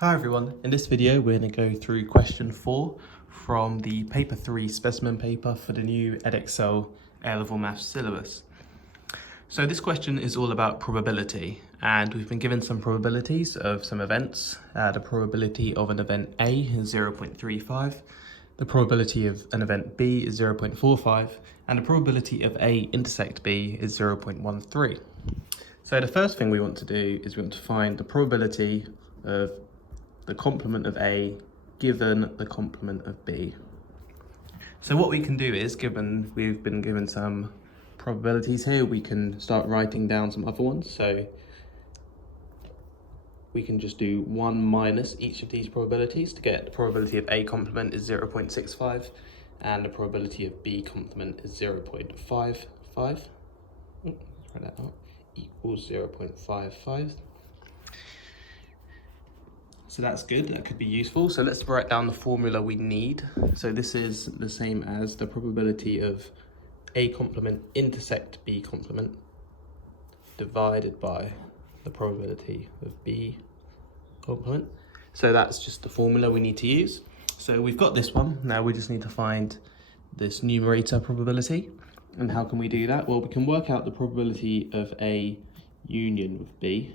Hi everyone, in this video we're going to go through question 4 from the paper 3 specimen paper for the new Edexcel A-Level Maths syllabus. So this question is all about probability, and we've been given some probabilities of some events. The probability of an event A is 0.35, the probability of an event B is 0.45, and the probability of A intersect B is 0.13. So the first thing we want to do is we want to find the probability of the complement of A given the complement of B. So what we can do is, given we've been given some probabilities here, we can start writing down some other ones. So we can just do 1 minus each of these probabilities to get the probability of A complement is 0.65 and the probability of B complement is 0.55. Try that out. Equals 0.55. So that's good, that could be useful. So let's write down the formula we need. So this is the same as the probability of A complement intersect B complement divided by the probability of B complement. So that's just the formula we need to use. So we've got this one. Now we just need to find this numerator probability. And how can we do that? Well, we can work out the probability of A union with B.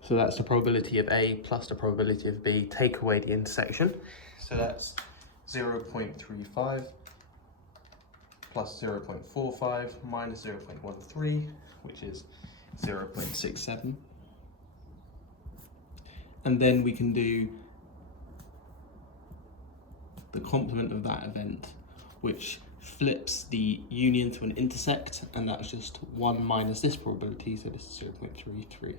So that's the probability of A plus the probability of B, take away the intersection. So that's 0.35 plus 0.45 minus 0.13, which is 0.67. And then we can do the complement of that event, which flips the union to an intersect, and that's just 1 minus this probability, so this is 0.33.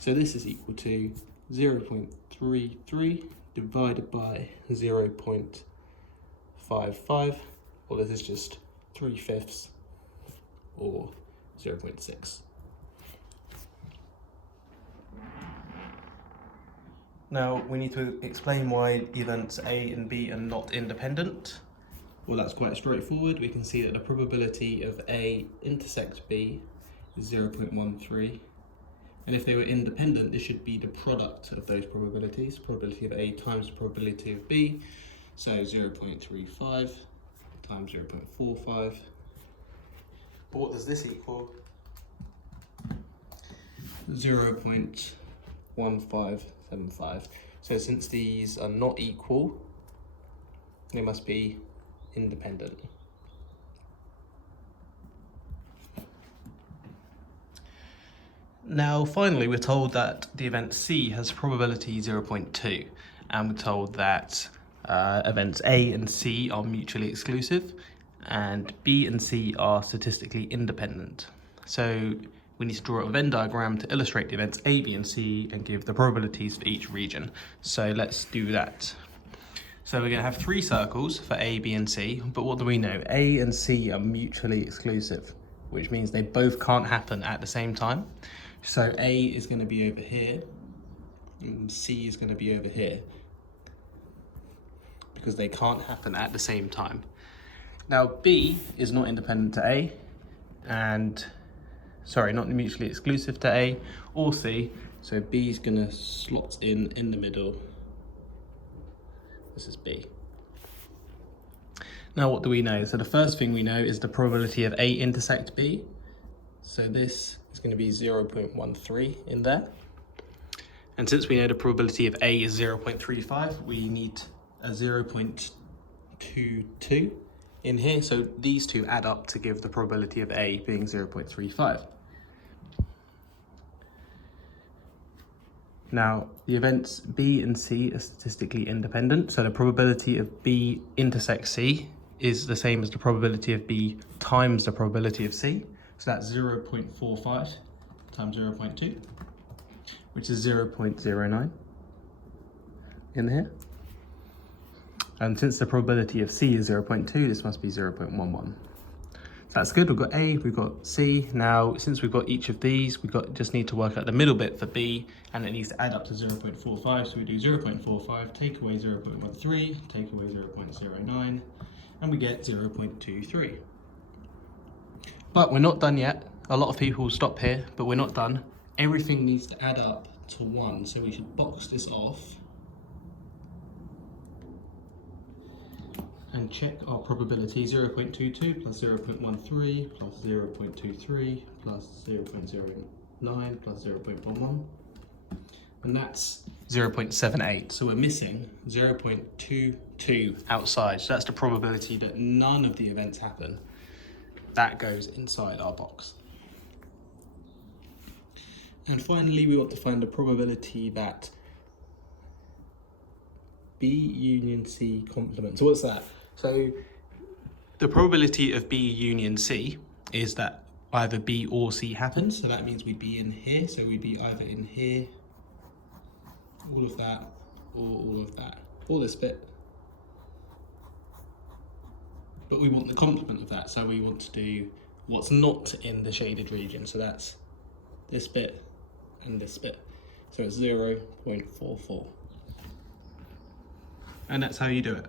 So this is equal to 0.33 divided by 0.55, or this is just 3/5 or 0.6. Now we need to explain why events A and B are not independent. Well, that's quite straightforward. We can see that the probability of A intersect B is 0.13. And if they were independent, this should be the product of those probabilities. Probability of A times the probability of B. So 0.35 times 0.45. But what does this equal? 0.1575. So since these are not equal, they must be independent. Now, finally, we're told that the event C has probability 0.2, and we're told that events A and C are mutually exclusive, and B and C are statistically independent. So we need to draw a Venn diagram to illustrate the events A, B, and C and give the probabilities for each region. So let's do that. So we're going to have 3 circles for A, B, and C, but what do we know? A and C are mutually exclusive, which means they both can't happen at the same time. So A is going to be over here, and C is going to be over here, because they can't happen at the same time. Now B is not independent to A, and not mutually exclusive to A or C, so B is going to slot in the middle. This is B. Now what do we know? So the first thing we know is the probability of A intersect B. So this is going to be 0.13 in there. And since we know the probability of A is 0.35, we need a 0.22 in here. So these two add up to give the probability of A being 0.35. Now, the events B and C are statistically independent, so the probability of B intersect C is the same as the probability of B times the probability of C. So that's 0.45 times 0.2, which is 0.09 in here. And since the probability of C is 0.2, this must be 0.11. So that's good. We've got A, we've got C. Now, since we've got each of these, just need to work out the middle bit for B, and it needs to add up to 0.45. So we do 0.45, take away 0.13, take away 0.09, and we get 0.23. But we're not done yet. A lot of people stop here, but we're not done. Everything needs to add up to 1, so we should box this off and check our probability. 0.22 plus 0.13 plus 0.23 plus 0.09 plus 0.11, and that's 0.78. So we're missing 0.22 outside. So that's the probability that none of the events happen. That goes inside our box. And finally, we want to find the probability that B union C complement. So what's that? So the probability of B union C is that either B or C happens. So that means we'd be in here. So we'd be either in here, all of that, or all of that, or this bit. But we want the complement of that. So we want to do what's not in the shaded region. So that's this bit and this bit. So it's 0.44. And that's how you do it.